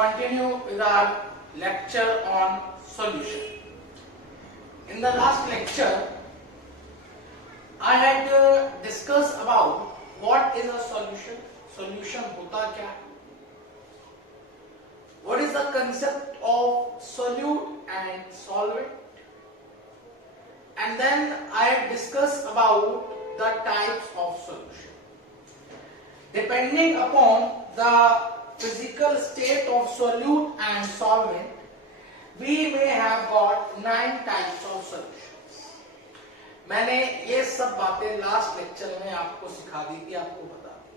continue with our lecture on solution. In the last lecture, I had discussed about what is a solution. Solution होता क्या है? What is the concept of solute and solvent? And then I had discussed about the types of solution. Depending upon the physical state of solute and solvent, we may have got 9 types of solutions. मैंने ये सब बातें last lecture में आपको सिखा दी थी, आपको बता दी।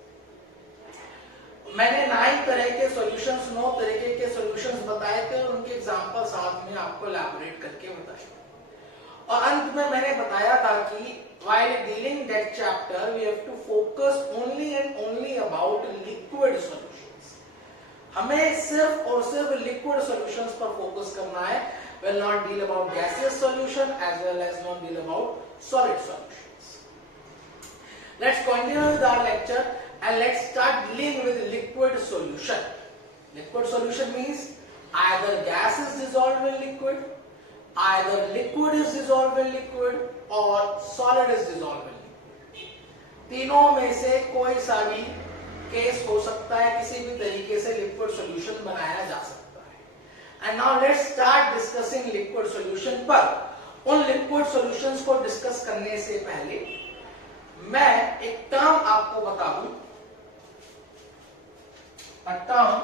मैंने 9 तरह के सॉल्यूशंस, 9 तरीके के सॉल्यूशंस बताए थे और उनके एग्जांपल साथ में आपको एलैबोरेट करके बताए। और अंत में मैंने बताया था कि while dealing that chapter we have to focus only and only about liquid solutions. हमें सिर्फ और सिर्फ liquid solutions पर फोकस करना है. Will not deal about gaseous solution as well as not deal about solid solutions. Let's continue with our lecture and let's start dealing with liquid solution. Liquid solution means either gas is dissolved in liquid, either liquid is dissolved in liquid or solid is dissolved in liquid. तीनों में से कोई सा भी case हो सकता है, किसी भी तरीके से लिक्विड सॉल्यूशन बनाया जा सकता है। And now let's start discussing liquid solution. पर उन लिक्विड सॉल्यूशंस को डिस्कस करने से पहले मैं एक टर्म आपको बता दूं, a term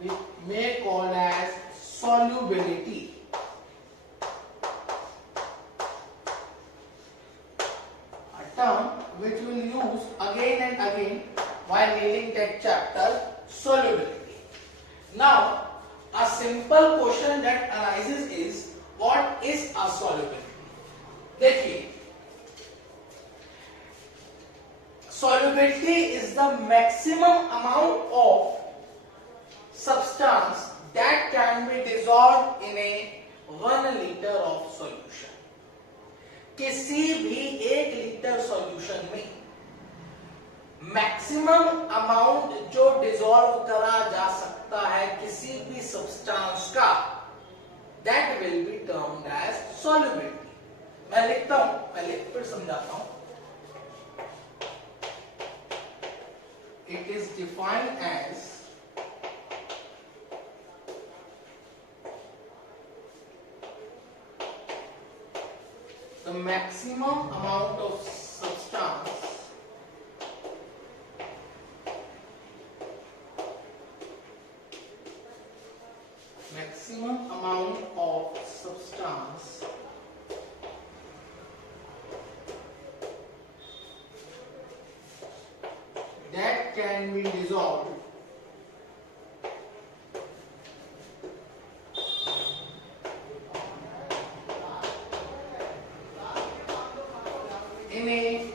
we may call as solubility. Term which we will use again and again while dealing that chapter, solubility. Now, a simple question that arises is, what is a solubility? देखिए, solubility is the maximum amount of substance that can be dissolved in a 1 liter of solution. किसी भी 1 litre solution में maximum amount जो dissolve करा जा सकता है किसी भी सब्सटेंस का, that will be termed as solubility. मैं लिखता हूं, पहले फिर समझाता हूं। It is defined as the maximum amount of substance that can be dissolved in a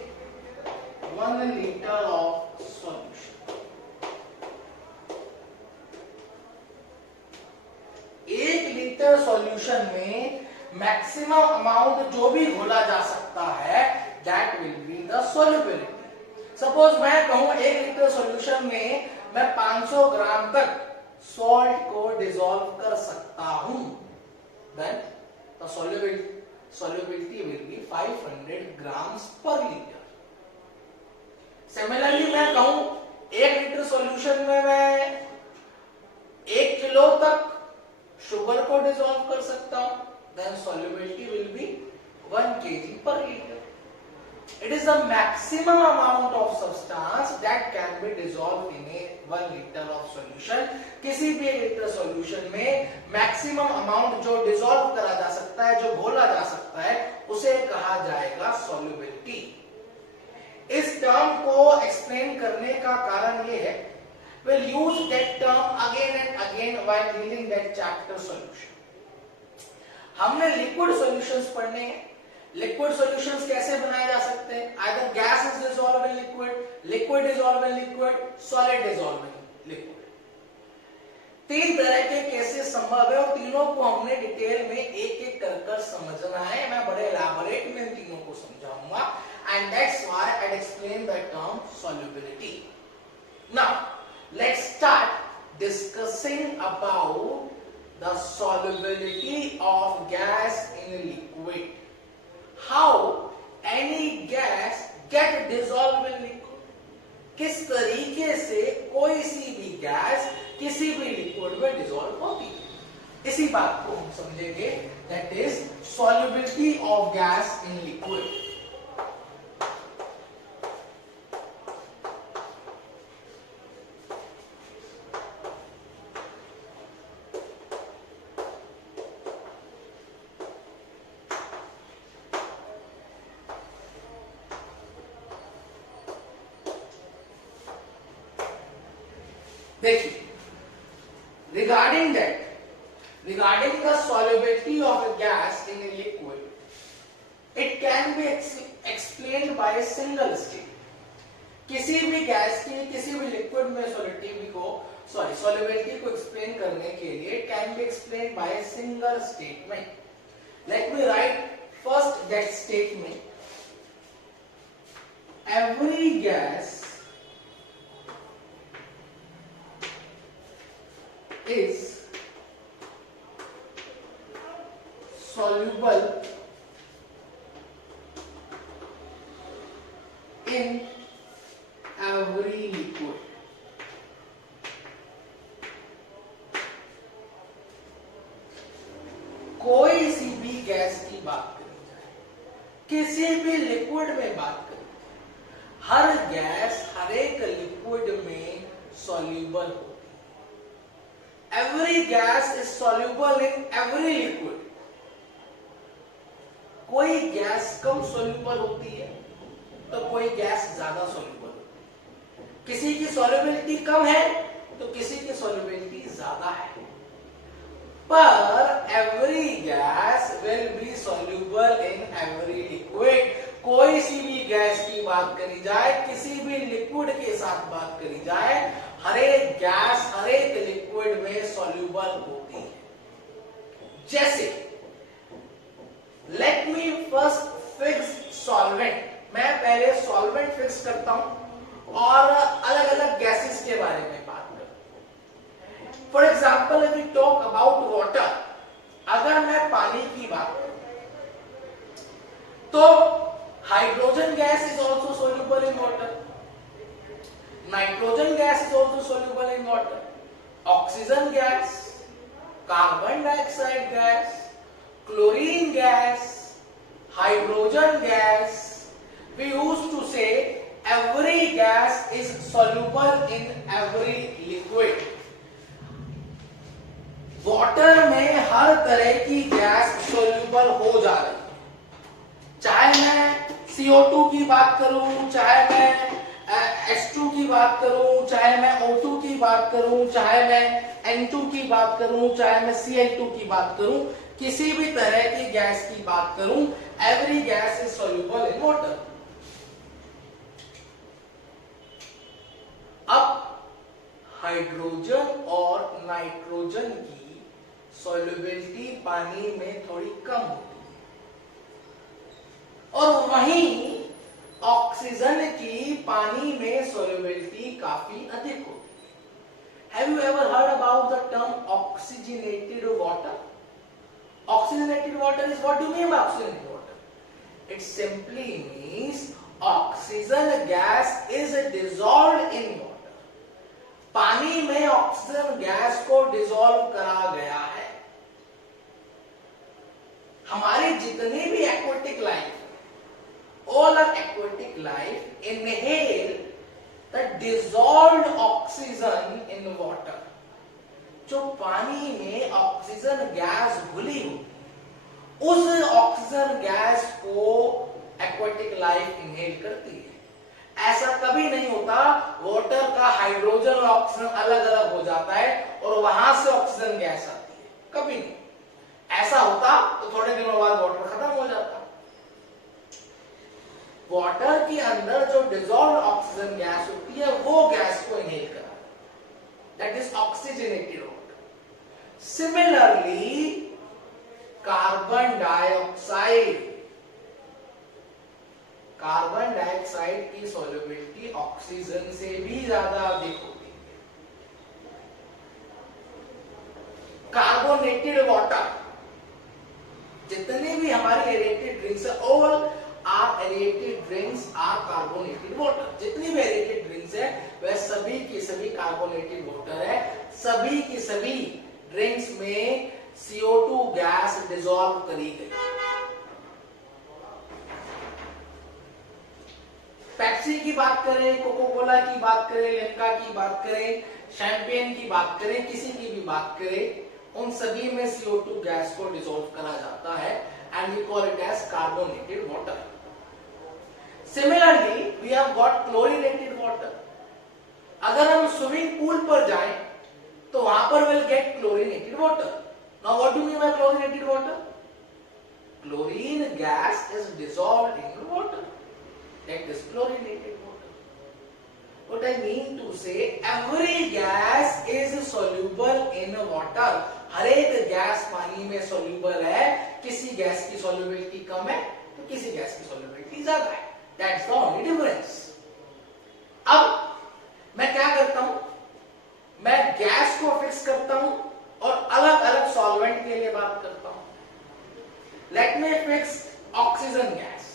1 liter of solution. 1 litre solution में मैक्सिमम अमाउंट जो भी घोला जा सकता है, that will be the solubility. Suppose मैं कहूं 1 लीटर सॉल्यूशन में मैं 500 ग्राम तक सॉल्ट को डिसॉल्व कर सकता हूं, then the solubility will be 500 grams per liter. Similarly, मैं कहूं 1 लीटर सॉल्यूशन में मैं 1 किलो तक शुगर को डिसॉल्व कर सकता हूं, then solubility will be 1 kg per liter. It is the maximum amount of substance that can be dissolved in a 1 liter of solution. किसी भी 1 लीटर सॉल्यूशन में मैक्सिमम अमाउंट जो डिसॉल्व करा जा सकता है, जो घोला जा सकता है, उसे कहा जाएगा सॉल्युबिलिटी। इस टर्म को एक्सप्लेन करने का कारण ये है, we'll use that term again and again while dealing that chapter solution. हमने लिक्विड सॉल्यूशंस पढ़ने हैं। लिक्विड सॉल्यूशंस कैसे बनाए जा सकते हैं? Either gas is dissolve in liquid, liquid dissolve in liquid, solid dissolve in liquid. 3 तरह के केसेस संभव है और तीनों को हमने डिटेल में एक एक कर समझना है। मैं बड़े एलैबोरेट में इन तीनों को समझाऊंगा and that's why I explain the term solubility. Now let's start discussing about the solubility of gas in liquid. How any gas get dissolved in liquid. किस तरीके से कोई सी भी गैस किसी भी लिक्विड में डिसॉल्व होती है, इसी बात को हम समझेंगे, that is solubility of gas in liquid. देखिए, regarding the solubility of a gas in a liquid, it can be explained by a single statement. किसी भी गैस की किसी भी लिक्विड में solubility को एक्सप्लेन करने के लिए it can be explained by a single statement. Let me write first that statement. Every gas is soluble in every liquid. कोई सी भी गैस की बात करी जाए, किसी भी लिक्विड में बात करी जाए, हर गैस हर एक लिक्विड में soluble होती है. Every gas is soluble in every liquid. कोई गैस कम soluble होती है तो कोई गैस ज्यादा soluble होती है. किसी की solubility कम है तो किसी की solubility ज्यादा है. पर every gas will be soluble in every liquid. कोई सी भी गैस की बात करी जाए, किसी भी लिक्विड के साथ बात करी जाए, हर एक गैस हर एक लिक्विड में सॉल्यूबल होती है. जैसे let me first fix solvent. मैं पहले सॉल्वेंट फिक्स करता हूं और अलग अलग गैसेस के बारे में बात करता हूं. For example if we talk about water, अगर मैं पानी की बात करूं तो hydrogen gas is also soluble in water. Nitrogen gas is also soluble in water. Oxygen gas, carbon dioxide gas, chlorine gas, hydrogen gas. We used to say every gas is soluble in every liquid. Water में हर तरह की gas soluble हो जा रही है. चाहे मैं CO2 की बात करूं, चाहे मैं H2 की बात करूं, चाहे मैं O2 की बात करूं, चाहे मैं N2 की बात करूं, चाहे मैं Cl2 की बात करूं, किसी भी तरह की गैस की बात करूं, every gas is soluble in water. अब हाइड्रोजन और नाइट्रोजन की सॉल्युबिलिटी पानी में थोड़ी कम होती है और वहीं ऑक्सीजन की पानी में solubility काफी अधिक होती है. Have you ever heard about the term oxygenated water? Oxygenated water is, what do you mean by oxygenated water? It simply means oxygen gas is dissolved in water. पानी में ऑक्सीजन गैस को dissolve करा गया है. हमारी जितनी भी aquatic life, all our aquatic life inhale the dissolved oxygen in water. जो पानी में ऑक्सीजन गैस घुली होती है, उस ऑक्सीजन गैस को एक्वेटिक लाइफ इनहेल करती है. ऐसा कभी नहीं होता वाटर का हाइड्रोजन और ऑक्सीजन अलग अलग हो जाता है और वहां से ऑक्सीजन गैस आती है, कभी नहीं. ऐसा होता तो थोड़े दिनों बाद वाटर खत्म हो जाता. वाटर के अंदर जो डिसॉल्व ऑक्सीजन गैस होती है वो गैस को इनहेल करा, that is oxygenated water. Similarly carbon dioxide की सॉल्युबिलिटी ऑक्सीजन से भी ज्यादा अधिक होती है. कार्बोनेटेड वाटर, जितनी भी हमारी एरेटेड ड्रिंक्स है, all are aerated drinks are carbonated water. जितनी भी एरेटेड ड्रिंक्स है वह सभी की सभी कार्बोनेटेड वाटर है। सभी की सभी ड्रिंक्स में CO2 गैस डिसॉल्व करी गई। पेप्सी की बात करें, कोको कोला की बात करें, लिम्का की बात करें, शैंपेन की बात करें, किसी की भी बात करें, उन सभी में CO2 गैस को डिसॉल्व करा जाता है and we call it as carbonated water. Similarly we have got chlorinated water. अगर हम स्विमिंग पूल पर जाएं तो वहां पर will get chlorinated water. Now what do mean by chlorinated water? Chlorine gas is dissolved in water, that is chlorinated water. What I mean to say, every gas is soluble in water. हर एक gas पानी में soluble है। किसी gas की solubility कम है तो किसी gas की solubility ज्यादा है। That's the only difference. अब मैं क्या करता हूं, मैं गैस को फिक्स करता हूं और अलग अलग सॉल्वेंट के लिए बात करता हूं। Let me fix oxygen gas.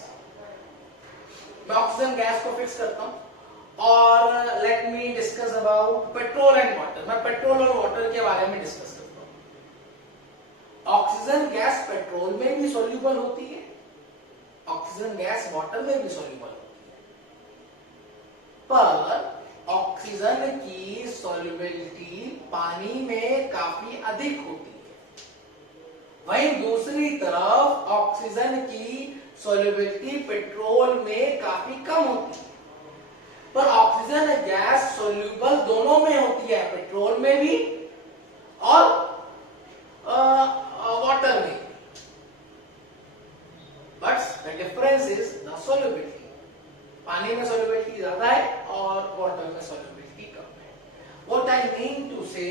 मैं ऑक्सीजन गैस को फिक्स करता हूं और let me discuss about petrol and water. मैं पेट्रोल और वाटर के बारे में डिस्कस करता हूं। ऑक्सीजन गैस पेट्रोल में भी सोल्यूबल होती है, ऑक्सीजन गैस वाटर में भी सोल्यूबल होती है, पर ऑक्सीजन की सोल्यूबिलिटी पानी में काफी अधिक होती है। वहीं दूसरी तरफ ऑक्सीजन की सोल्यूबिलिटी पेट्रोल में काफी कम होती है। पर ऑक्सीजन गैस सोल्यूबल दोनों में होती है, पेट्रोल में भी और वाटर में। But the difference is the solubility. पानी में सोल्यूबिलिटी ज्यादा है और वाटर में सोल्यूबिलिटी कम है। What I mean to say,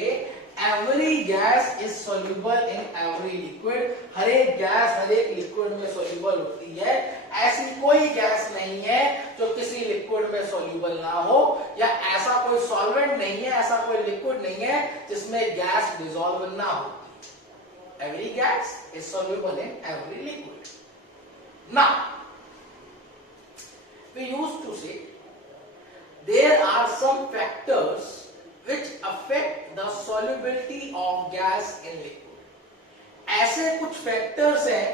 every gas is soluble in every liquid. हर एक गैस हर एक लिक्विड में सोल्यूबल होती है। ऐसी कोई गैस नहीं है जो किसी लिक्विड में सोल्यूबल ना हो, या ऐसा कोई सॉल्वेंट नहीं है, ऐसा कोई लिक्विड नहीं है जिसमें गैस डिसॉल्व ना होती। Every gas is soluble in every liquid. Now we used to say there are some factors which affect the solubility of gas in liquid। ऐसे कुछ फैक्टर्स हैं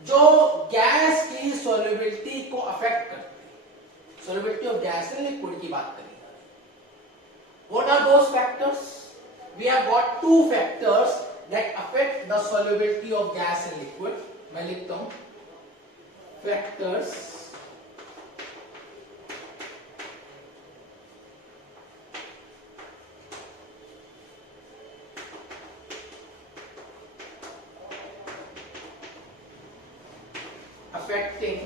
जो गैस की solubility को अफेक्ट करते हैं। solubility of gas in liquid की बात करेंगे। What are those factors? We have got two factors that affect the solubility of gas in liquid। मैं लिखता हूं factors affecting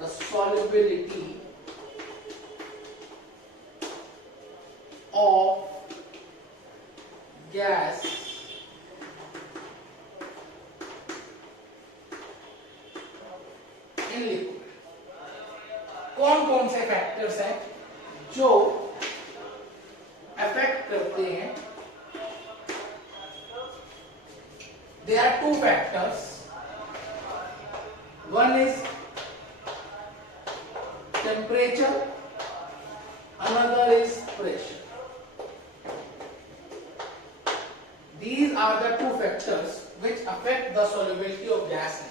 the solubility of gas in liquid। कौन कौन से फैक्टर्स हैं जो अफेक्ट करते हैं? There are two factors। One is temperature, another is pressure। These are the two factors which affect the solubility of gas।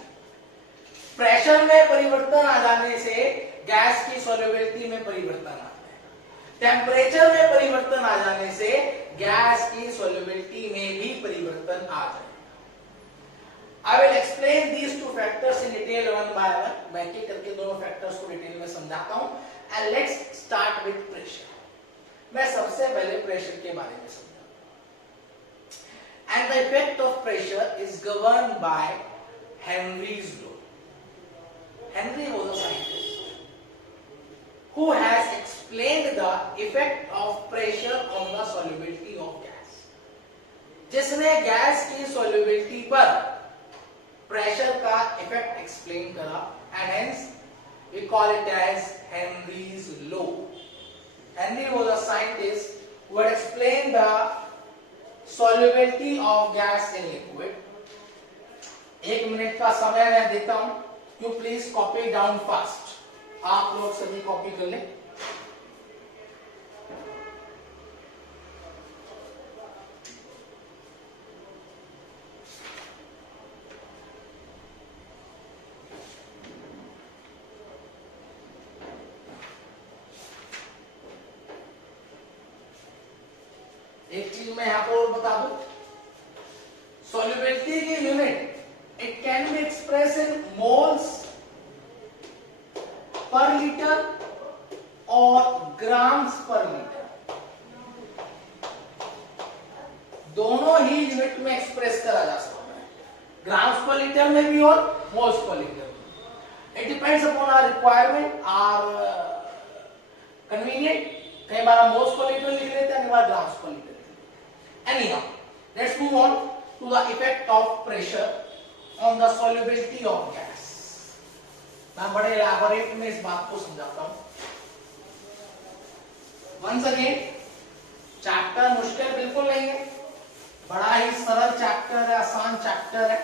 Pressure में परिवर्तन आ जाने से गैस की solubility में परिवर्तन आता है। टेम्परेचर में परिवर्तन आ जाने से गैस की solubility में भी परिवर्तन आ जाए। I will explain these two factors in detail one by one। मैं एक एक करके दोनों फैक्टर्स को डिटेल में समझाता हूं। And let's start with pressure। मैं सबसे पहले प्रेशर के बारे में समझाता हूं। And the effect of pressure is governed by Henry's law। Henry was a scientist who has explained the effect of pressure on the solubility of gas। जिसने गैस की solubility पर प्रेशर का इफेक्ट एक्सप्लेन करा, and hence we call it as Henry's law. Henry was a scientist who had explained the solubility of gas in liquid. 1 minute का समय मैं देता हूं, you please copy down fast. आप लोग सभी कॉपी कर लें. एक चीज मैं यहां पर बता दूं, solubility की unit it can be express in moles per litre और ग्राम्स पर लीटर. दोनों ही यूनिट में एक्सप्रेस करा जा सकता है, ग्राम्स पर लीटर में भी और मोल्स पर लीटर में. It depends upon our requirement, our convenient. कई बार हम मोल्स पर लीटर लिख लेते हैं, कई बार ग्राम्स पर litre. Anyhow, let's move on to the effect of pressure on the solubility of gas. मैं बड़े elaborate में इस बात को समझाता हूं. Once again, चैप्टर मुश्किल बिल्कुल नहीं है, बड़ा ही सरल चैप्टर है, आसान चैप्टर है.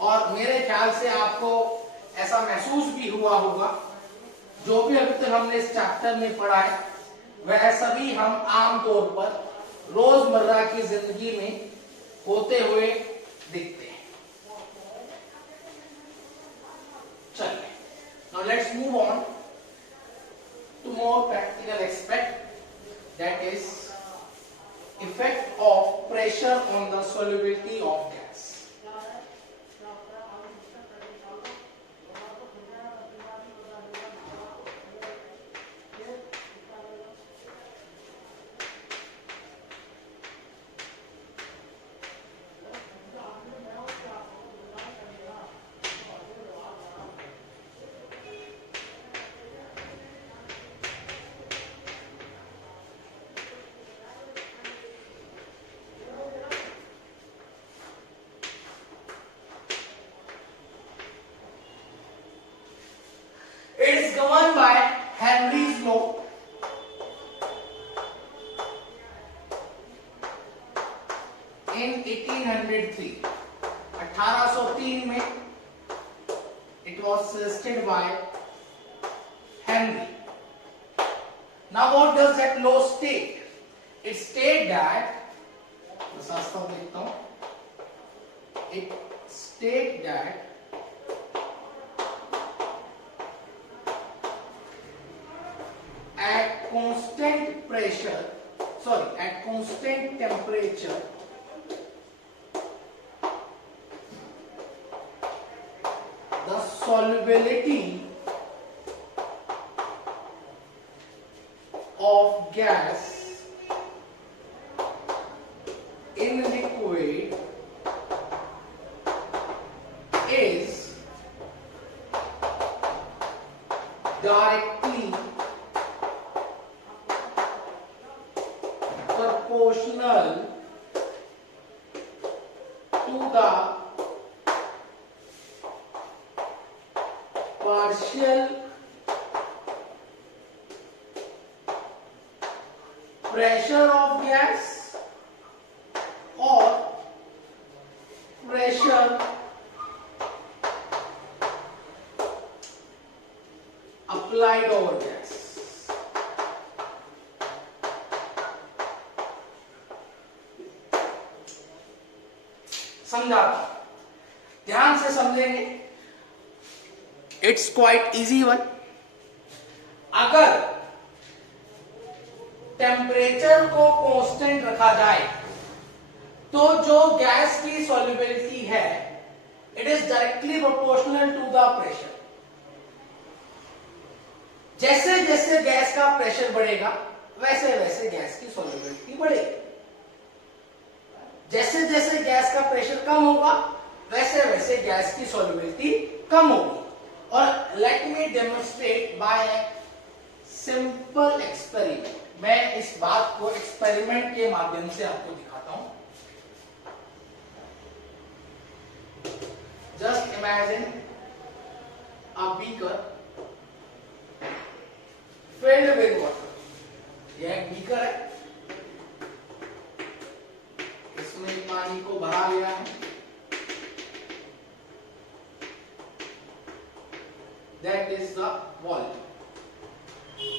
और मेरे ख्याल से आपको ऐसा महसूस भी हुआ होगा, जो भी अभी तक हमने इस चैप्टर में पढ़ा है वह सभी हम आमतौर पर रोजमर्रा की जिंदगी में होते हुए दिखते हैं. चलिए, now let's move on to more practical aspect, that is effect of pressure on the solubility of gas. It is governed by Henry's law. In 1803, 1803 में it was suggested by Henry. Now what does that law state? It states that, वास्तव में देखता हूं, it states that at constant pressure, at constant temperature, the solubility of gas in liquid is directly proportional to the partial pressure of gas or pressure applied over gas. समझाता, ध्यान से समझेंगे. It's quite easy one. अगर temperature को constant रखा जाए तो जो गैस की सॉल्युबिलिटी है it is directly proportional to the pressure. जैसे जैसे गैस का प्रेशर बढ़ेगा वैसे वैसे गैस की सॉल्युबिलिटी बढ़ेगी. जैसे जैसे गैस का प्रेशर कम होगा वैसे वैसे गैस की सॉल्युबिलिटी कम होगी. और let me demonstrate by a simple experiment. मैं इस बात को एक्सपेरिमेंट के माध्यम से आपको दिखाता हूं. Just imagine a beaker filled with water. यह एक बीकर है, पानी को भरा गया है, दैट इज द वॉल्यूम।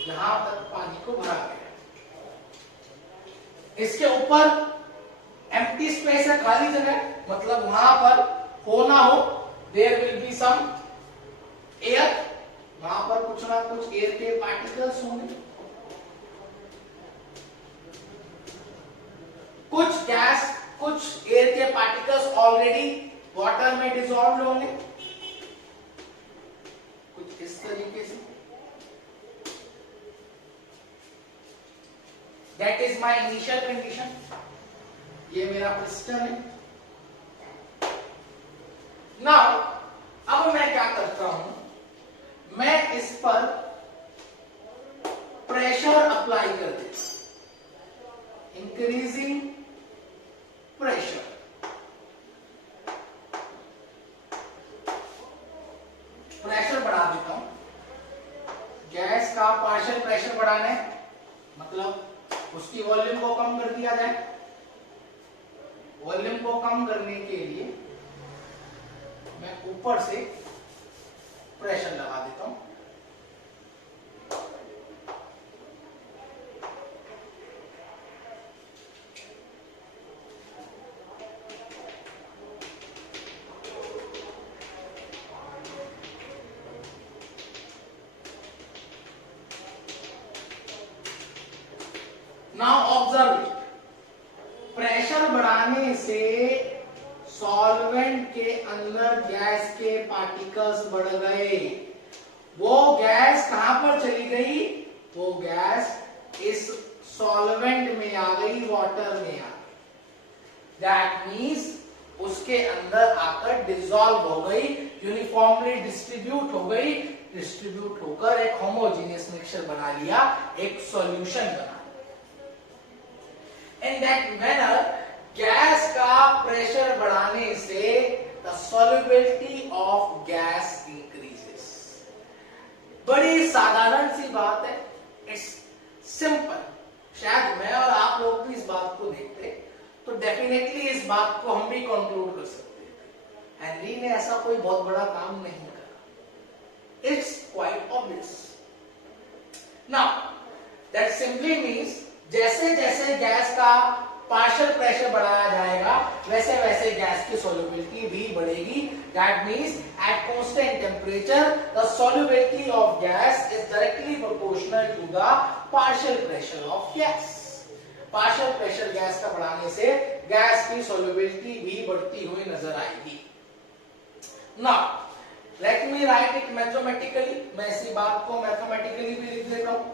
यहां तक पानी को भरा गया है। इसके ऊपर एम्प्टी स्पेस है, खाली जगह, मतलब वहां पर हो ना हो there will be some air, वहां पर कुछ ना कुछ एयर के पार्टिकल्स होंगे, कुछ गैस, कुछ एयर के पार्टिकल्स ऑलरेडी वाटर में डिसॉल्व होंगे, कुछ इस तरीके से। That is my initial condition. ये मेरा पिस्टन है। नाउ अब मैं क्या करता हूं, मैं इस पर प्रेशर अप्लाई कर देता हूं, इंक्रीजिंग प्रेशर। प्रेशर बढ़ा देता हूं, गैस का पार्शियल प्रेशर बढ़ाना है, मतलब उसकी वॉल्यूम को कम कर दिया जाए। वॉल्यूम को कम करने के लिए मैं ऊपर से प्रेशर लगा देता हूं। नाउ ऑब्जर्व इट, प्रेशर बढ़ाने से सॉल्वेंट के अंदर गैस के पार्टिकल्स बढ़ गए। वो गैस कहां पर चली गई, वो गैस इस सॉल्वेंट में आ गई, वाटर में आ गई। दैट मीन्स उसके अंदर आकर डिसॉल्व हो गई, यूनिफॉर्मली डिस्ट्रीब्यूट हो गई, डिस्ट्रीब्यूट होकर एक होमोजेनियस मिक्सचर बना लिया, एक सॉल्यूशन बना। In that manner, गैस का प्रेशर बढ़ाने से the solubility of gas increases। बड़ी साधारण सी बात है, it's simple। शायद मैं और आप लोग भी इस बात को देखते तो डेफिनेटली इस बात को हम भी कंक्लूड कर सकते थे, हेनरी ने ऐसा कोई बहुत बड़ा काम नहीं करा। It's quite obvious। Now, that simply means जैसे जैसे गैस का पार्शियल प्रेशर बढ़ाया जाएगा वैसे वैसे गैस की solubility भी बढ़ेगी। That means at constant temperature the solubility of gas is directly proportional to the partial pressure of gas। Partial pressure gas का बढ़ाने से गैस की solubility भी बढ़ती हुई नजर आएगी। Now let me write it mathematically। मैं इसी बात को मैथमेटिकली भी लिख देता हूं।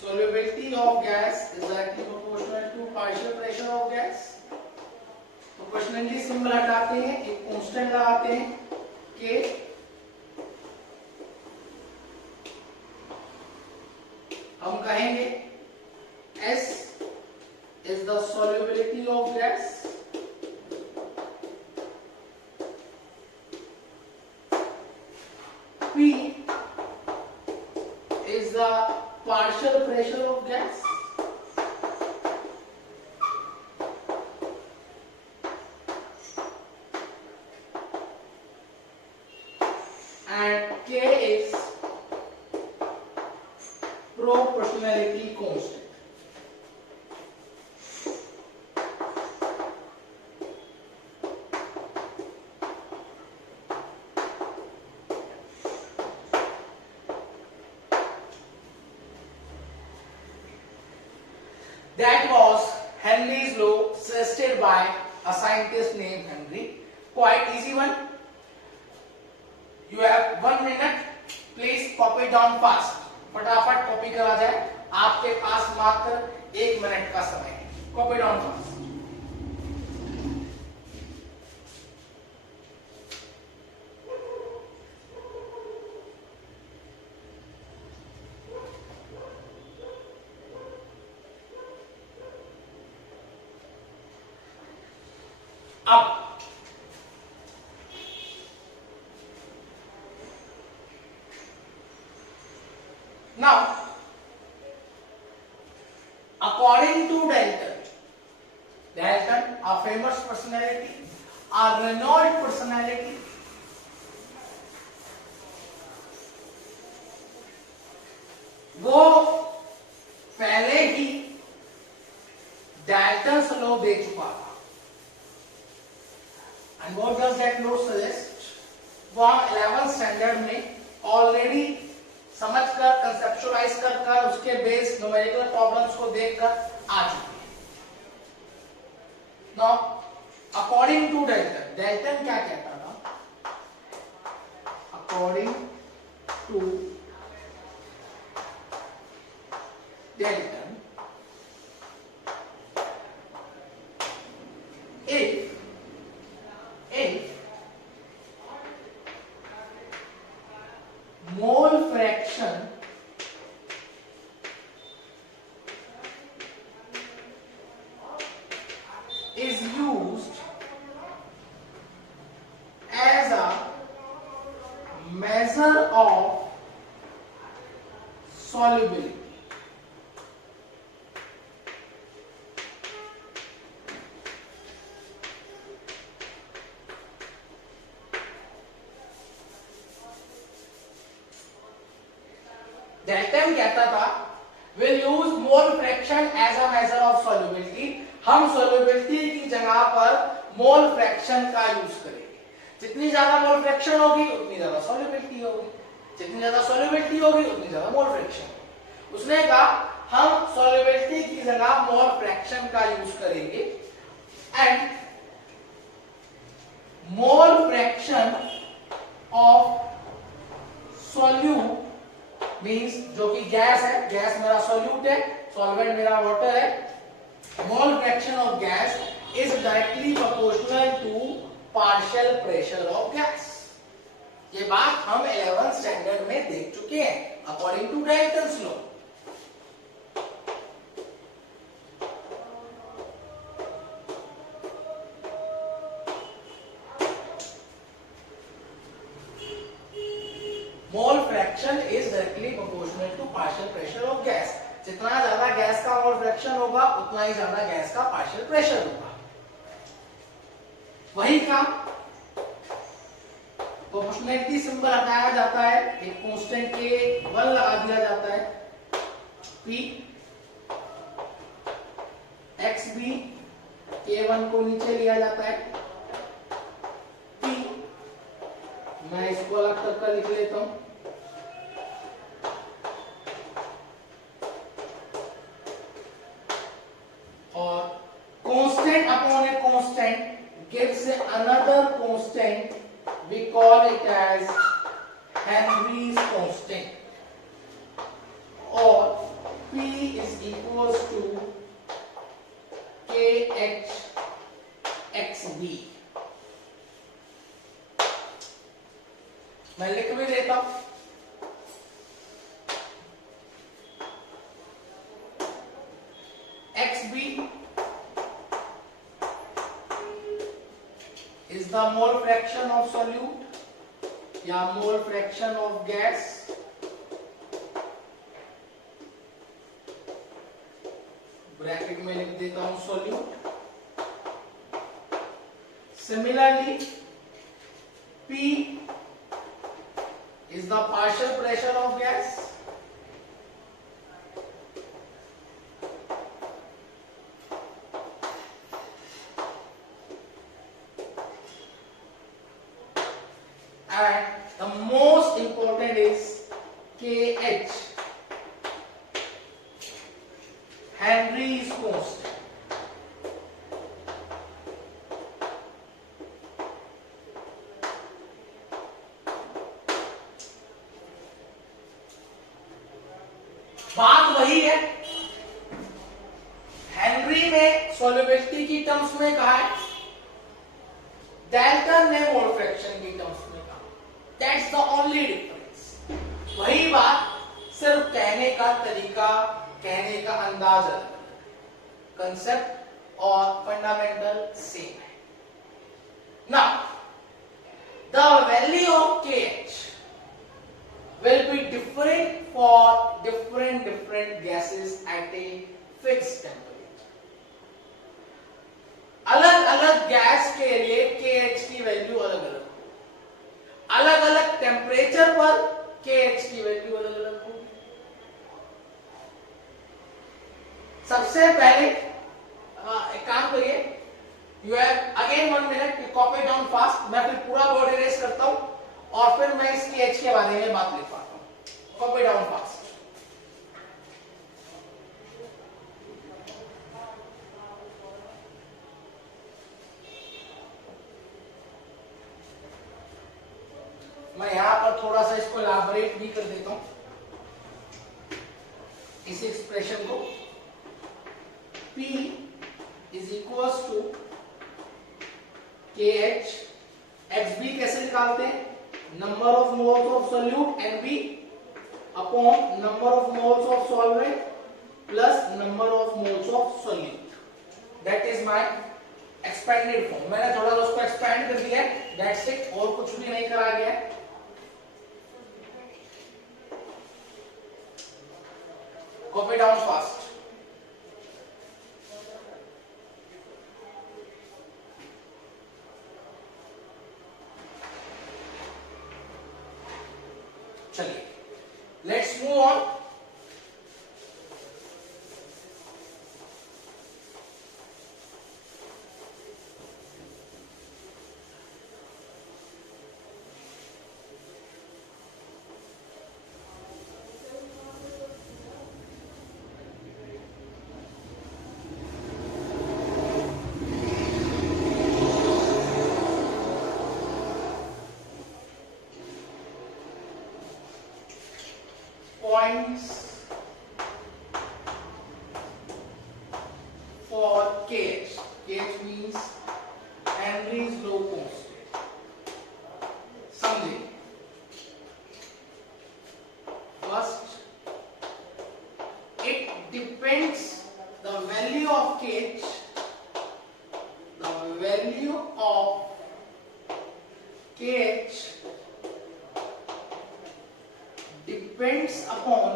Solubility of gas is directly proportional to partial pressure of gas। Proportionally symbol हटाते हैं, एक कांस्टेंट लगाते हैं के, हम कहेंगे S is the solubility of gas, P is the partial pressure of gas, and K is proportionality constant। That was Henry's law suggested by a scientist named Henry। Quite easy one। You have 1 minute, please copy down fast। फटाफट copy करा जाए, आपके पास मात्र 1 minute का समय है। Copy down fast. अब according to Dalton, a famous personality, a renowned personality, वो पहले ही डाल्टन्स लॉ दे चुका था. And what does that law suggest? वो हम 11th स्टैंडर्ड में ऑलरेडी समझकर, कंसेप्चुअलाइज कर उसके बेस न्यूमेरिकल प्रॉब्लम्स को देखकर आ चुके हैं. नाउ अकॉर्डिंग टू डाल्टन क्या कहता था? According to Dalton, if mole fraction is used as a measure of solubility, Dalton कहता था we'll use mole fraction as a measure of solubility. हम solubility की जगह पर mole fraction का यूज करेंगे. जितनी ज्यादा mole fraction होगी उतनी ज्यादा solubility होगी, जितनी ज्यादा solubility होगी उतनी ज्यादा mole fraction होगी. उसने कहा हम solubility की जगह mole fraction का यूज करेंगे and mole fraction of solute means जो कि गैस है, गैस मेरा सॉल्यूट है, सॉल्वेंट मेरा वाटर है. Mole fraction of gas is directly proportional to partial pressure of gas. ये बात हम 11th स्टैंडर्ड में देख चुके हैं according to Dalton's law. Mole fraction is directly proportional to partial pressure of gas. जितना ज्यादा गैस का मोल फ्रैक्शन होगा उतना ही ज्यादा गैस का पार्शियल प्रेशर होगा. वही काम प्रोपोर्शनलिटी सिंबल हटाया जाता है, एक कांस्टेंट के 1 लगा दिया जाता है. P XB K1 को नीचे लिया जाता है. P मैं इसको अलग करके लिख लेता हूं. और constant upon a constant gives another constant. We call it as Henry's constant. Or P is equals to KH XB. मैं लिख भी देता हूं. XB is the mole fraction of solute या mole fraction of gas. Bracket में लिख देता हूं solute. Similarly, P is the partial pressure of gas. And the most important is KH, Henry's constant. बात वही है. हेनरी ने सॉल्युबिलिटी की टर्म्स में कहा है, डाल्टन ने मोल फ्रैक्शन की टर्म्स में कहा. That's the only difference. वही बात, सिर्फ कहने का तरीका, कहने का अंदाज अलग अलग, कंसेप्ट और फंडामेंटल सेम है. Now the value of KH will be different for different gases at a fix temperature. अलग अलग गैस के लिए KH की वैल्यू अलग अलग होगी, अलग अलग टेम्परेचर पर KH की वैल्यू अलग अलग होगी। सबसे पहले एक काम करिए, you have again 1 minute, copy down fast. मैं फिर पूरा बोर्ड इरेज करता हूं और फिर मैं इस KH के बारे में बात लिख पाता हूं। Copy down fast. मैं यहां पर थोड़ा सा इसको इलाबोरेट भी कर देता हूं इस एक्सप्रेशन को। P is equals to KH, XB कैसे निकालते हैं? Number of moles of solute NB upon number of moles of solvent plus number of moles of solute. That is my expanded form. मैंने थोड़ा सा उसको एक्सपेंड कर दिया है, दैट्स इट, और कुछ भी नहीं करा गया है। Copy down fast. चलिए, let's move on. Points for KH. KH means Henry's law constant. समझिए, first it depends the value of KH, the value of KH depends upon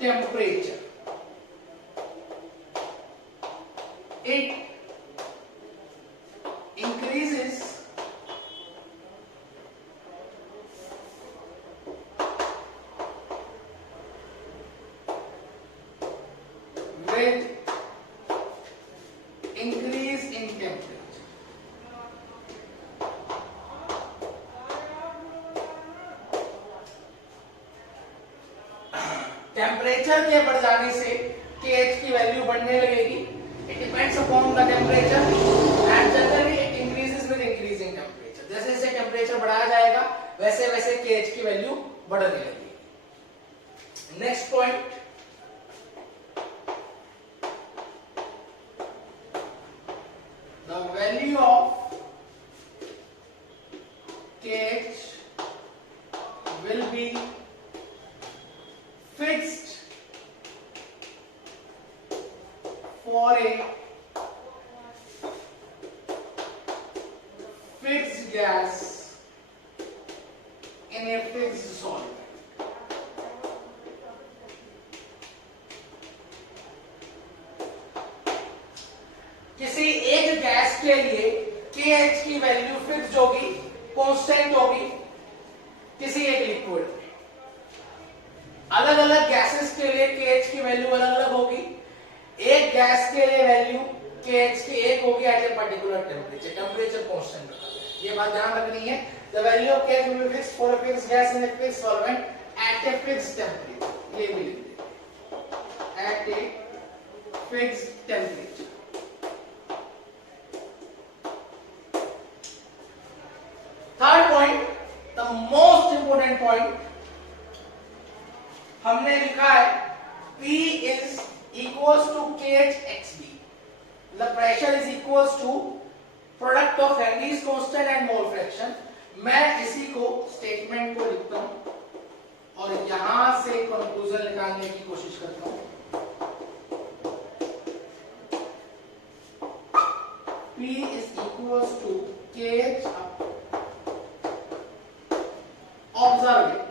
temperature. It increases with increase in temperature. Temperature के बढ़ जाने से KH की value बढ़ने लगेगी। It depends upon the temperature and generally it increases with increasing temperature. जैसे जैसे temperature बढ़ाया जाएगा वैसे वैसे KH की वैल्यू बढ़ने लगेगी। Next point, the value of KH will be fixed for a fixed gas in a fixed solvent. किसी एक गैस के लिए KH की वैल्यू फिक्स होगी, कांस्टेंट होगी, किसी एक लिक्विड में। अलग अलग गैसेस के लिए KH की वैल्यू अलग अलग होगी। एक गैस के लिए वैल्यू KH की एक होगी at a particular temperature, temperature constant रखा गया है। ये बात ध्यान रखनी है। The value of KH will be fixed for a fixed gas in a fixed solvent at a fixed temperature. ये भी लिख देते हैं, at a fixed temperature. Third point, the most important point, हमने लिखा है P is equals to KH XB. The pressure is equals to product of Henry's constant and mole fraction. मैं इसी को स्टेटमेंट को लिखता हूं और यहां से कंक्लूजन निकालने की कोशिश करता हूं। P is equals to KH. Observe it.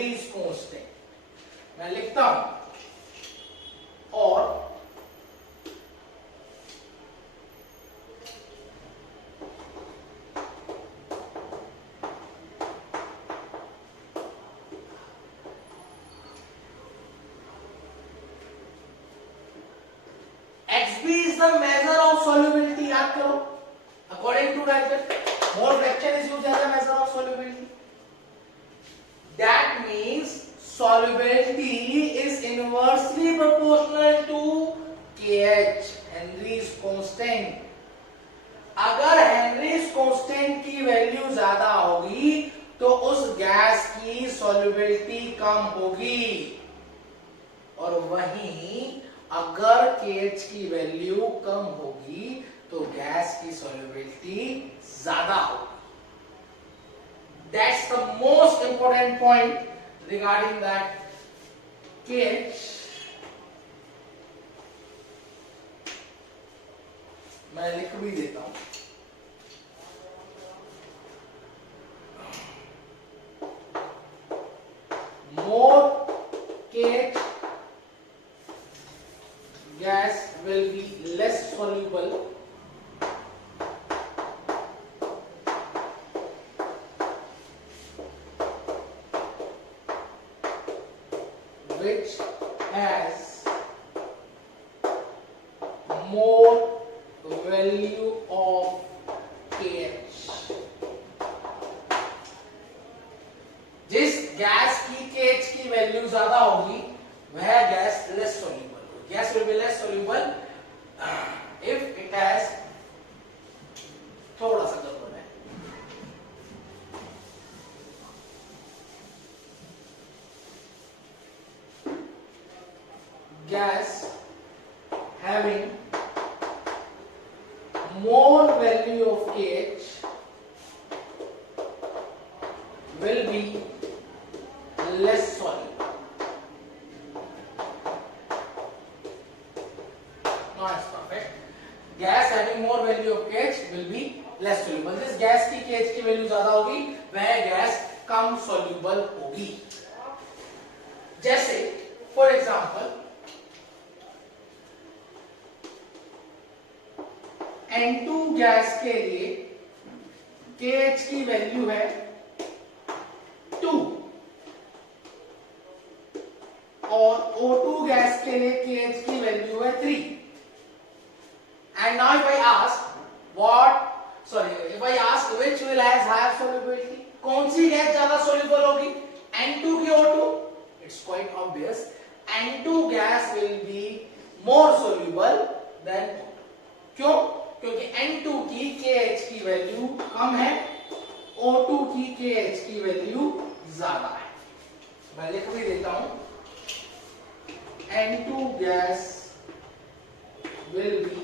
Henrys constant मैं लिखता हूं, और XB is the measure of solubility. याद करो, according to Ragland, mole fraction is used as a measure of solubility. That means solubility is inversely proportional to KH, Henry's constant. अगर Henrys constant की value ज्यादा होगी तो उस gas की solubility कम होगी, और वहीं अगर KH की वैल्यू कम होगी तो गैस की सॉल्युबिलिटी ज्यादा होगी. That's the most important point regarding that KH. मैं लिख भी देता हूं. More KH gas will be less soluble which has more value of KH. जिस गैस की KH की वैल्यू ज्यादा होगी वह gas less soluble. Gas will be less soluble if it has, थोड़ा सा गड़बड़ है, gas having more value of KH will be less soluble. Gas having more value of KH will be less soluble. जिस gas की KH की value ज्यादा होगी वह गैस कम soluble होगी. जैसे फॉर एग्जांपल N2 गैस के लिए KH की वैल्यू है 2 और O2 गैस के लिए KH की वैल्यू है 3. And now if I ask which will has higher solubility, कौन सी गैस ज्यादा soluble होगी, N2 की O2? It's quite obvious. N2 gas will be more soluble than O2. क्यों? क्योंकि N2 की KH की वैल्यू कम है, O2 की KH की वैल्यू ज्यादा है. मैं लिख भी देता हूं, N2 gas will be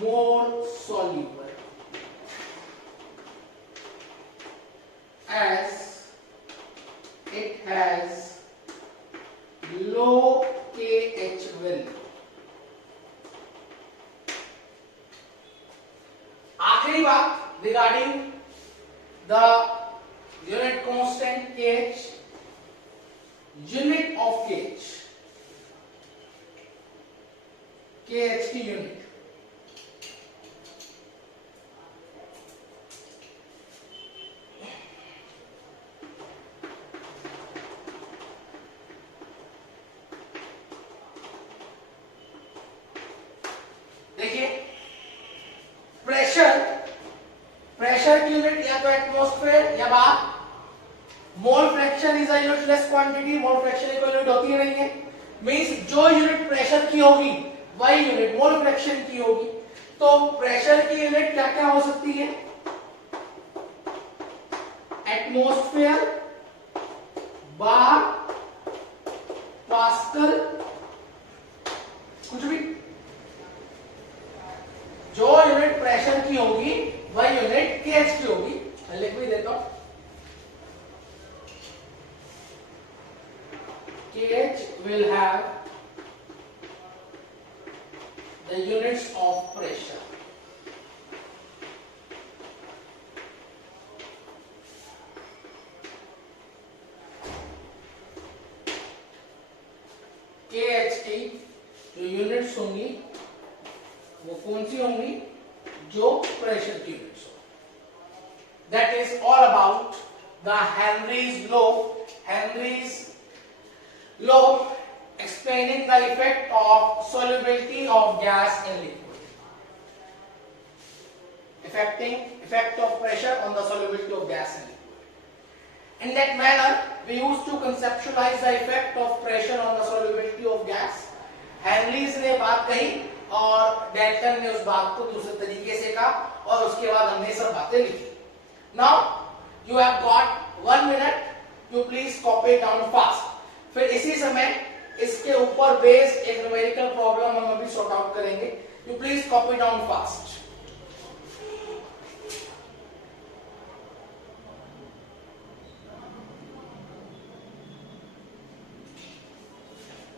more soluble as it has low KH value. आखिरी बात regarding the unit constant KH, unit of KH, KH की यूनिट. देखिए प्रेशर की यूनिट या तो एटमॉस्फेयर या bar. Mole fraction is a unitless quantity. Mole fraction की कोई यूनिट होती नहीं है. मींस जो यूनिट प्रेशर की होगी वही यूनिट मोल फ्रैक्शन की होगी. तो प्रेशर की यूनिट क्या क्या हो सकती है, एटमॉस्फेयर, बार, पास्कल, कुछ भी. जो यूनिट प्रेशर की होगी वही यूनिट केएच की होगी. मैं लिख भी देता हूं, KH will have the units of pressure. जो यूनिट्स होंगी वो कौन सी होंगी, जो प्रेशर की यूनिट्स हो। That is all about the Henry's law. Henry's law explaining the effect of solubility of gas in liquid, effect of pressure on the solubility of gas in liquid. In that manner, we used to conceptualize the effect of pressure on the solubility of gas. Henrys ने बात कही और Dalton ने उस बात को दूसरे तरीके से कहा और उसके बाद हमने सब बातें लिखी। Now you have got 1 minute, you please copy it down fast. फिर इसी समय इसके ऊपर बेस्ड एक न्यूमेरिकल प्रॉब्लम हम अभी सॉर्ट आउट करेंगे। You please copy down fast.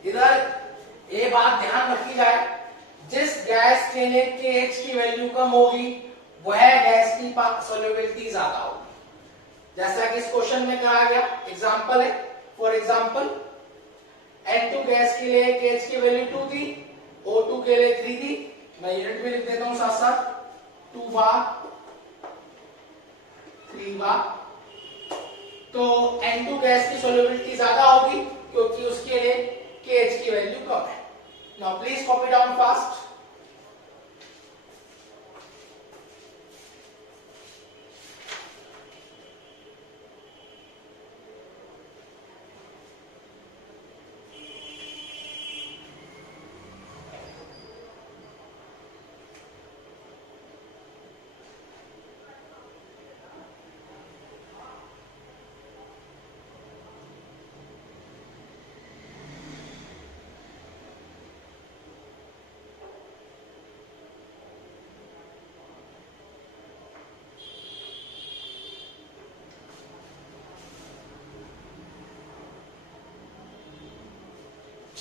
इधर ये बात ध्यान रखी जाए, जिस गैस के लिए KH की वैल्यू कम होगी वह गैस की सॉल्युबिलिटी ज्यादा होगी। जैसा कि इस क्वेश्चन में कहा गया, एग्जांपल है, फॉर एग्जांपल N2 गैस के लिए KH की वैल्यू 2 थी, O2 के लिए 3 थी। मैं यूनिट भी लिख देता हूं साथ साथ, 2 बार 3 बार। तो N2 गैस की सॉल्युबिलिटी ज्यादा होगी क्योंकि उसके लिए KH की वैल्यू कम है। Now please copy down fast.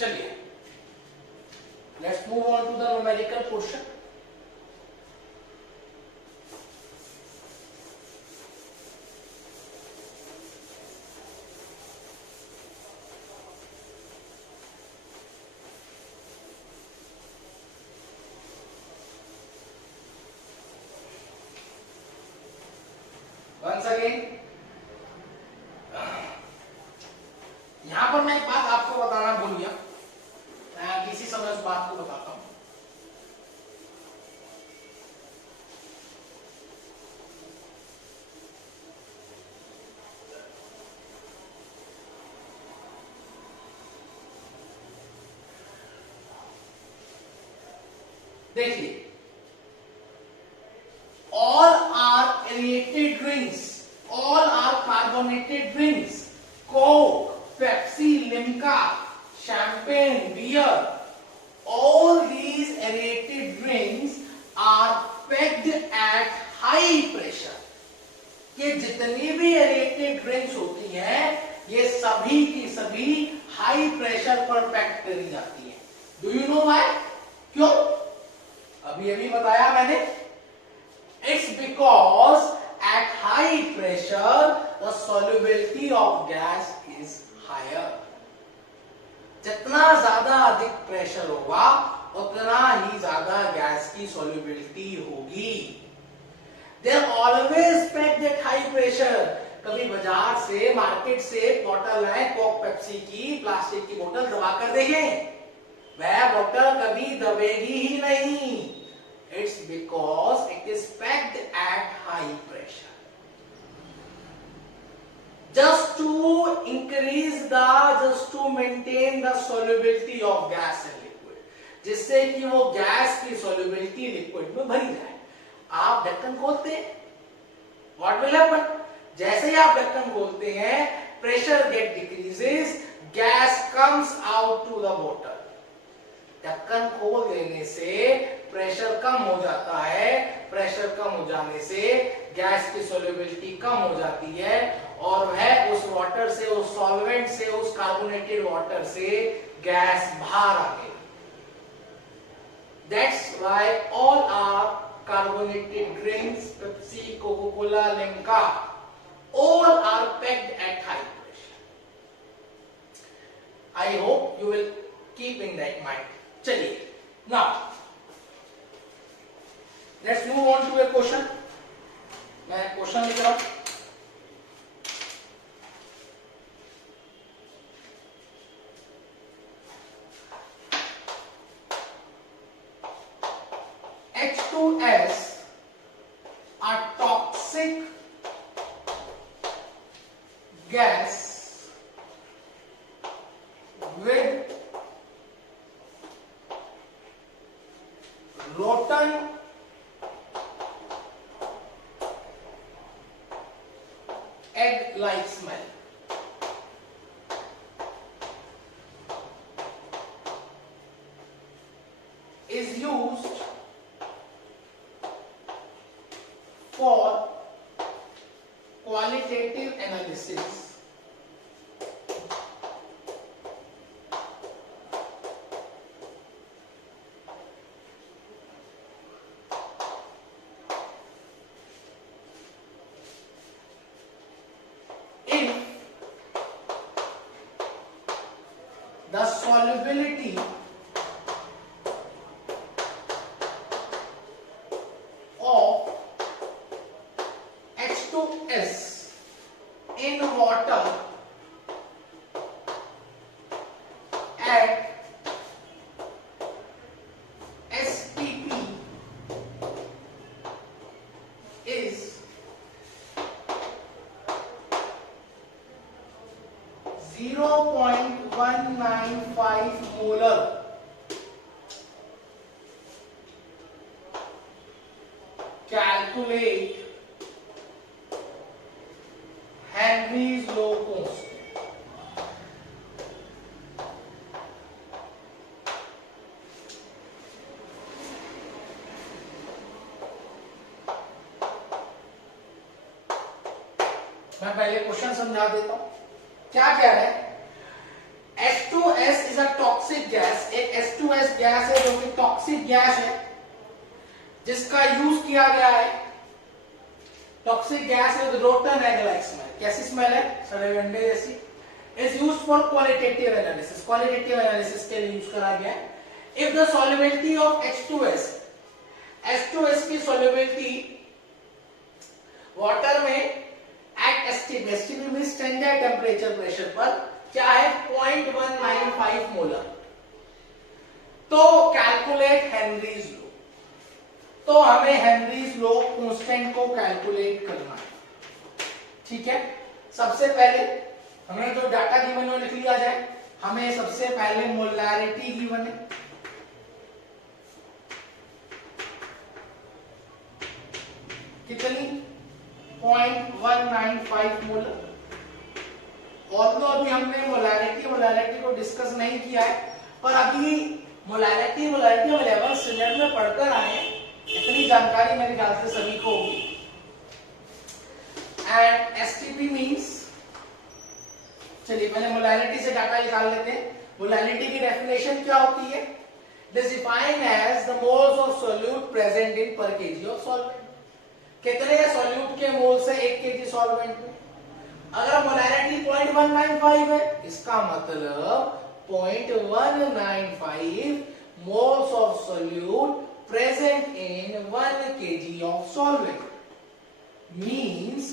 चलिए, let's move on to the numerical portion. Once again, यहां पर मैं एक बात आपको बताना भूल गया, किसी समय उस बात को बताता हूं। देखिए, all are aerated drinks, all are carbonated drinks, Coke, Pepsi, Limca, champagne, beer, all these aerated drinks are pegged at high pressure. ये जितनी भी aerated drinks होती हैं ये सभी की सभी हाई प्रेशर पर पैक करी जाती है। Do you know why? क्यों? अभी अभी बताया मैंने, it's because at high pressure the solubility of gas is higher. जितना ज्यादा अधिक प्रेशर होगा उतना ही ज्यादा गैस की सॉल्युबिलिटी होगी। They always packed eight high pressure. कभी बाजार से, मार्केट से बोतल है कोक पेप्सी की, प्लास्टिक की बोतल दबा कर देखें, वह बोतल कभी दबेगी ही नहीं। It's because it is packed eight high pressure. Just to maintain the solubility of gas in liquid, जिससे कि वो गैस की solubility लिक्विड में भरी जाए। आप ढक्कन खोलते हैं, what will happen? जैसे ही आप ढक्कन खोलते हैं, pressure get decreases, gas comes out to the bottle. ढक्कन खोल देने से प्रेशर कम हो जाता है, प्रेशर कम हो जाने से गैस की सोल्युबिलिटी कम हो जाती है और वह उस वाटर से, उस सॉल्वेंट से, उस कार्बोनेटेड वाटर से गैस बाहर आ गई। That's why all are carbonated drinks, Pepsi, Coca-Cola, Limca, all are pegged at high pressure. I hope you will keep in that mind. चलिए now let's move on to a question. मैं question लिख रहा हूं. H2S, a toxic gas with rotten egg-like smell. Is used for qualitative analysis if the solubility of H2S in water at STP is 0.195 molar. Calculate Henry's law constant. मैं पहले question समझा देता हूं. क्या कह रहा है? H2S is a toxic gas. एक H2S गैस है जो कि टॉक्सिक गैस है जिसका यूज किया गया है. टॉक्सिक गैस है with rotten egg like smell. कैसी स्मेल है? सड़े अंडे जैसी. Is used for qualitative analysis. Qualitative analysis के लिए यूज करा गया है. If the solubility of H2S, H2S की सॉल्युबिलिटी वाटर में at STP, STP means standard temperature pressure पर क्या है? 0.195 मोलर. तो कैलकुलेट हेनरीज लॉ. तो हमें हेनरीज लॉ कांस्टेंट को कैलकुलेट करना है. ठीक है. सबसे पहले हमें जो डाटा गिवन है लिख लिया जाए. हमें सबसे पहले मोलैरिटी गिवन है. कितनी? 0.195 मोलर. और तो अभी हमने मोलैरिटी को डिस्कस नहीं किया है, पर अभी मोलैरिटी हम 11th स्टैंडर्ड में पढ़कर आए हैं. इतनी जानकारी मेरे ख्याल से सभी को होगी. एंड एसटीपी मींस, चलिए पहले मोलैरिटी से डाटा निकाल लेते हैं. मोलैरिटी की डेफिनेशन क्या होती है? It is defined as the moles of solute present in per KG of solvent. कितने सॉल्यूट के मोल्स है 1 केजी सॉल्वेंट में? अगर मोलैरिटी 0.195 है, इसका मतलब 0.195 moles of solute present in 1 kg of solvent means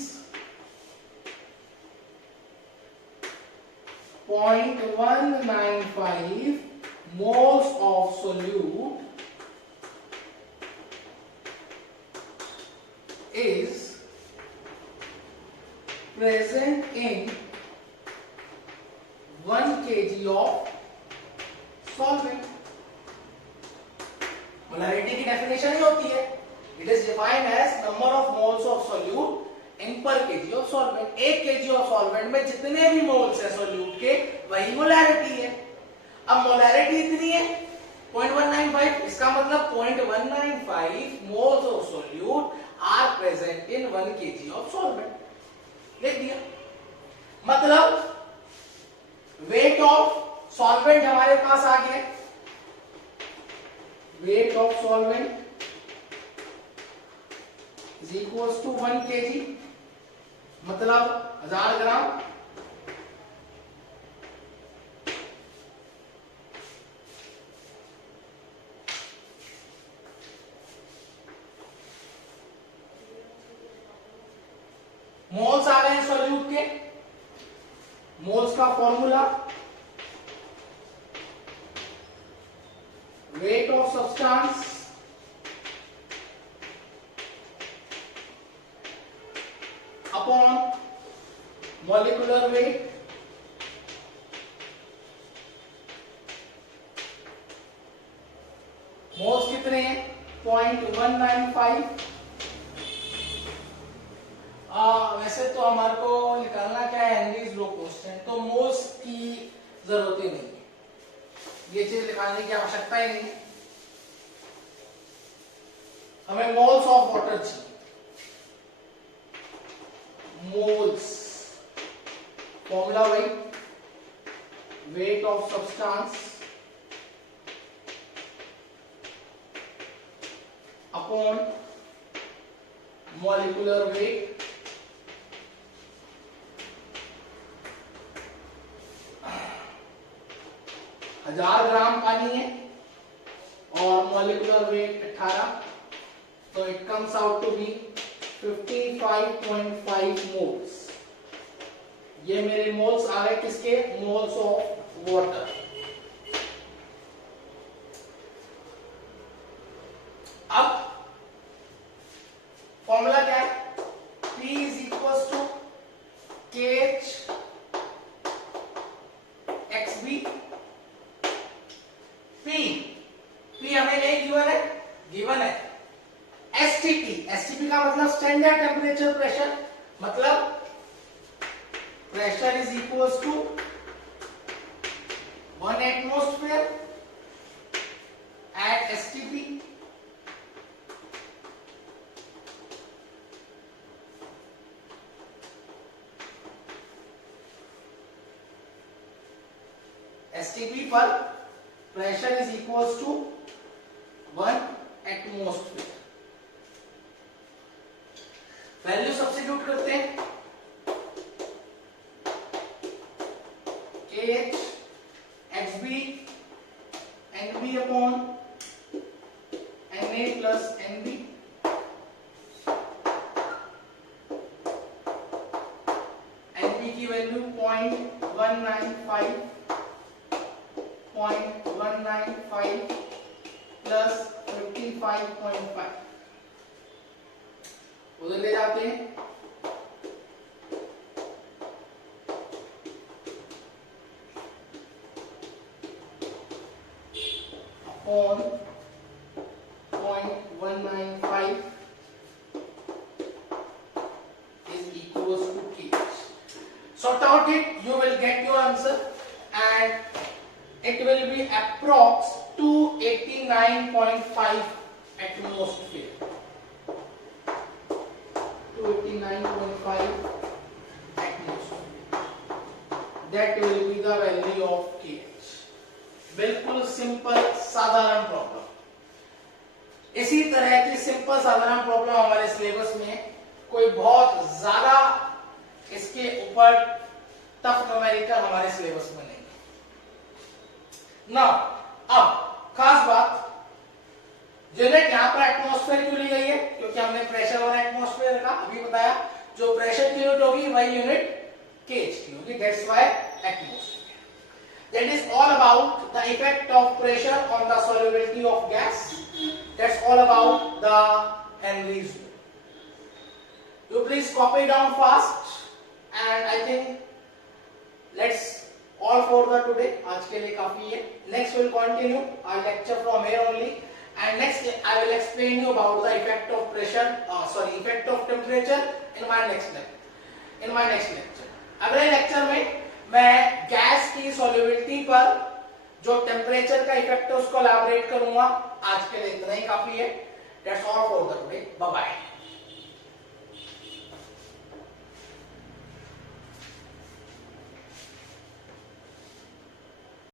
0.195 moles of solute is present in 1 kg of solvent. Molarity की definition ही होती है, it is defined as number of moles of solute in per KG of solvent. 1 KG of solvent में जितने भी moles है solute के, वही मोलैरिटी है. अब मोलैरिटी इतनी है 0.195, इसका मतलब 0.195 moles of solute are present in 1 KG of solvent. लिख दिया. मतलब वेट ऑफ सॉल्वेंट हमारे पास आ गया. Weight of solvent is equals to 1 kg, मतलब 1000 ग्राम. सॉल्यूट के मोल्स का formula weight of substance upon molecular weight moles कितने हैं 0.195। वैसे तो हमारे को निकालना क्या है हेनरीज लॉ कांस्टेंट, तो मोल्स की जरूरत ही नहीं है, ये चीज निकालने की आवश्यकता ही नहीं है, हमें मोल्स ऑफ वाटर चाहिए। मोल्स फॉर्मूला वही weight of substance upon molecular weight. 1000 gram पानी है और मॉलिक्यूलर वेट 18, तो it comes out to be 55.5 moles. ये मेरे मोल्स आ गए किसके, मोल्स ऑफ वाटर। अब फॉर्मूला क्या है, P is equal to KH XB। P हमें नहीं गिवन है STP का मतलब स्टैंडर्ड टेम्परेचर प्रेशर, मतलब pressure is equal to 1 atmosphere at STP। STP पर pressure is equal to 1 atmosphere. Value substitute करते हैं, KH XB NB upon NA plus NB। NB की वैल्यू 0.195 प्लस 55.5 उधर ले जाते हैं, upon 0.195 is equals to KH. Sort out it, you will get your answer and it will be approx 289.5 atmosphere. 289.5 atmosphere. That will be the value of KH. बिल्कुल simple साधारण problem. इसी तरह की simple साधारण प्रॉब्लम हमारे syllabus में कोई बहुत ज्यादा इसके ऊपर टफ न्यूमेरिकल हमारे सिलेबस में नहीं ना। अब खास बात, यूनिट यहाँ पर एटमॉस्फेयर क्यों ली गई है, क्योंकि हमने प्रेशर और एटमॉस्फेयर का अभी बताया, जो प्रेशर की यूनिट होगी वही यूनिट केज की होगी, that's why atmosphere. That is all about the effect of pressure on the solubility of gas. That's all about the Henry's law. You please copy down fast, and I think let's all for the today. आज के लिए काफी है. Next we'll continue our lecture from here only, and next I will explain you about the effect of pressure, effect of temperature in my next lecture. अगले lecture में मैं gas की solubility पर जो टेम्परेचर का इफेक्ट है उसको elaborate करूंगा। आज के लिए इतना ही काफी है। That's all for the today, bye bye.